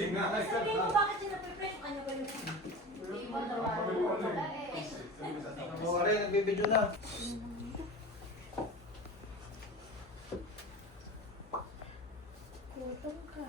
Sabihin mo bakit sila pre-press? Kanya ba yun? Mga rin, nagbibidyo na. Gutom ka.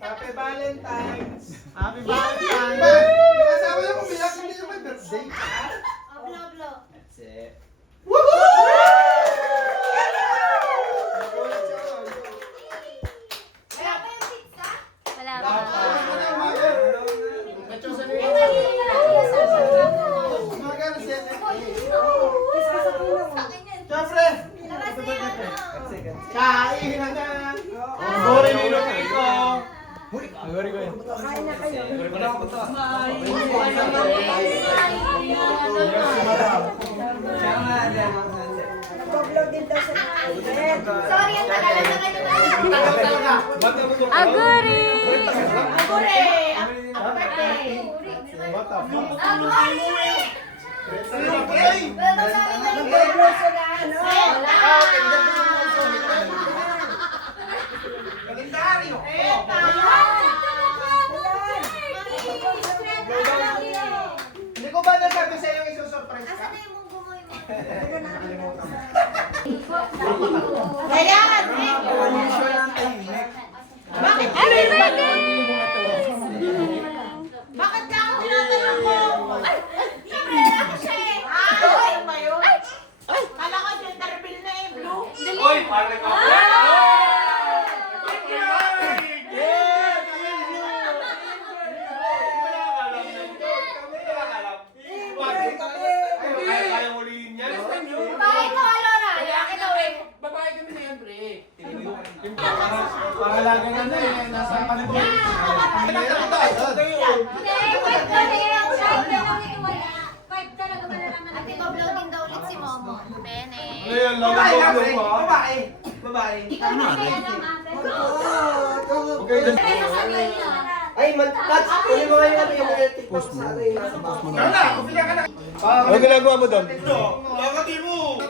Happy Valentine's! Happy Valentine's! Yung asawa niya kumiyak, hindi yung may birthday. Blow. That's it. Woohoo! Wala pa yung pizza? Wala Wala pa. pa. Siyempre! Kain na na! Gori nilo ko! Gori ko yun. Kain na kayo. Nag-blow din daw sa sorry, ang tagalan na kayo. Aguri! Aguri! Happy birthday! Aguri! Nag-blow sila, ano? Kalendaryo! Hindi ko ba nasabi sa iyo isusurprise ka? Asan na yung munggo mo? Ayan! Usual ang tahimik. Happy birthday! Bakit ka ako tinatanong mo? Ay! Siyempre, ako siya eh! Ay! Ano ba yun? Ay! Kala ko gender bill na eh, blue. Oy, pare ka. Bahay ko, Alora. Babae kami na yan, pre. Para lagi na na eh, nasa panibol. Hindi, wait na rin. Kahit na lang ito wala. Kahit talaga malalaman natin. Ate, din daw ulit si Momo. Bene. Ayan lang, Babae, babae pa. babae, babae. Ikaw na kaya lang, ate. Okay, then. Pero sa kanya. Ay, man-touch. Kunin mo ngayon ano yung TikTok sa ano yung nasa baba. Kala, kumila ka na. Ano ginagawa mo doon? Lakati mo.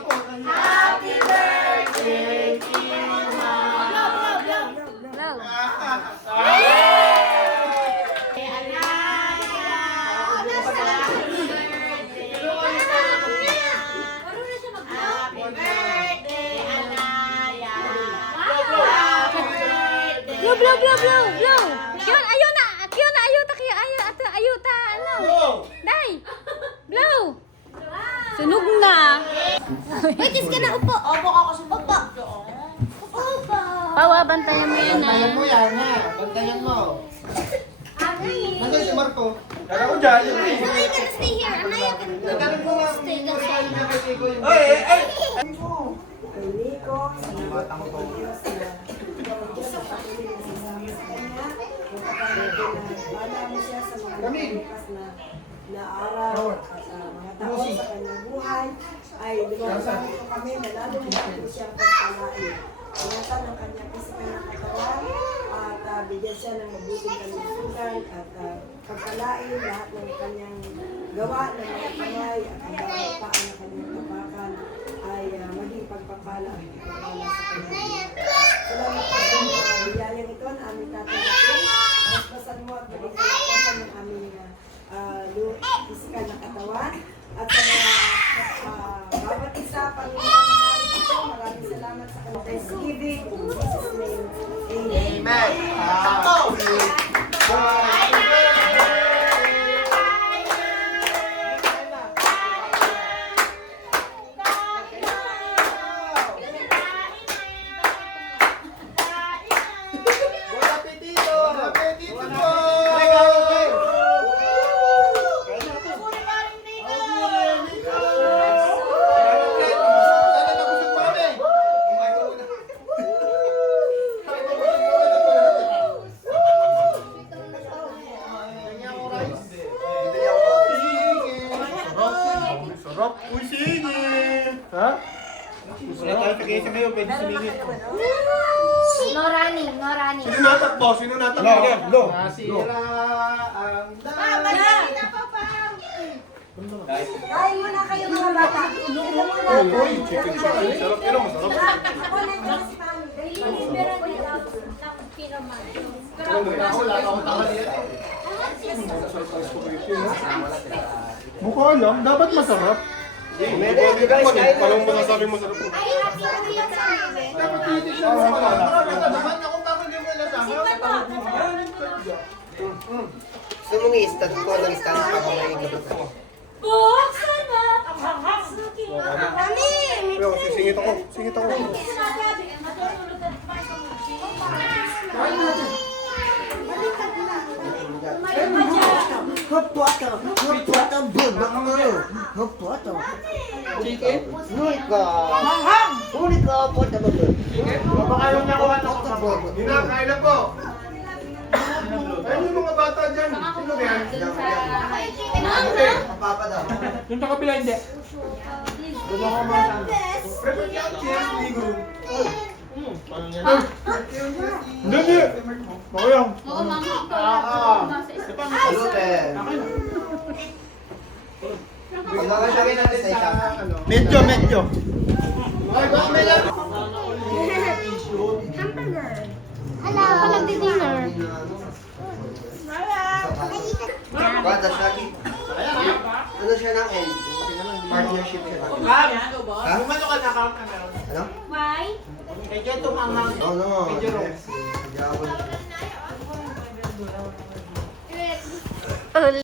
Happy birthday to you. Blow. Blow, blow, blow, blow, blow. Yun, ayun na. Yun na, ayuta kaya. Ayuta, ano. Day. Blow. Sunog na. Wait, kiss ka na. Upo. Opo ako sa upo. Upo. Pawa, bantayan mo yan, Bantayan mo ha. yan ha. Bantayan mo. Nasaan si Marco? Kala ko dyan. Okay, can stay here. Anaya can Nagkaroon mo nga. stay ka Ay, sa nakikiko yung... Ay, ay, ay. Kay Nico, sa bata mo to. Kami. na aral at mga tao sa kanyang buhay ay dumagdag po kami na lalo mo siyang pagpalain. Ingatan ang kanyang pisikal na katawan at bigyan siya ng mabuting kalusugan at pagpalain lahat ng kanyang gawa ng mga kamay at ang bawat paan ng kanyang tapakan ay maging pagpapala at pagpapala sa kanyang buhay. Salamat po sa biyayang ito na aming kayo pwede sumingit. No running, no running. Sino natakbo? Sino natakbo? Lo. Nasira ang Madali na pa pa. Kain muna kayo mga bata. Inom muna. Uy, chicken siya. Sarap yun, masarap. Ako nandiyan si Pami. Mukha lang, dapat masarap. Hindi guys, paano mo masasabi masarap? Dapat titis lang sa mga. Naman ako bakit hindi mo nasasabi. Gusto mong i-stand ko ng stand ako ngayon. Buksan na! Kami! Yo, sisingit ako. Singit ako. Chicken? Unika! Unika po na ba? Baka yung nakuha na ako. Hinakain na po. Ayun yung mga bata dyan. Sino ba yan? Papa daw. Yung takapila hindi. Pero yung cheers, ligo. Hindi. Mayang. Salute. Pagkakasyakin natin sa isa. Medyo. Ay, baka may lang. Hala, walang dinner. Bata, Shaki. Ano siya ng end? Partnership siya ng end. Ha? Umano ka na count na meron. Ano? Why? Medyo tumamang. Oo, no. Medyo raw. Medyo ako. Uli.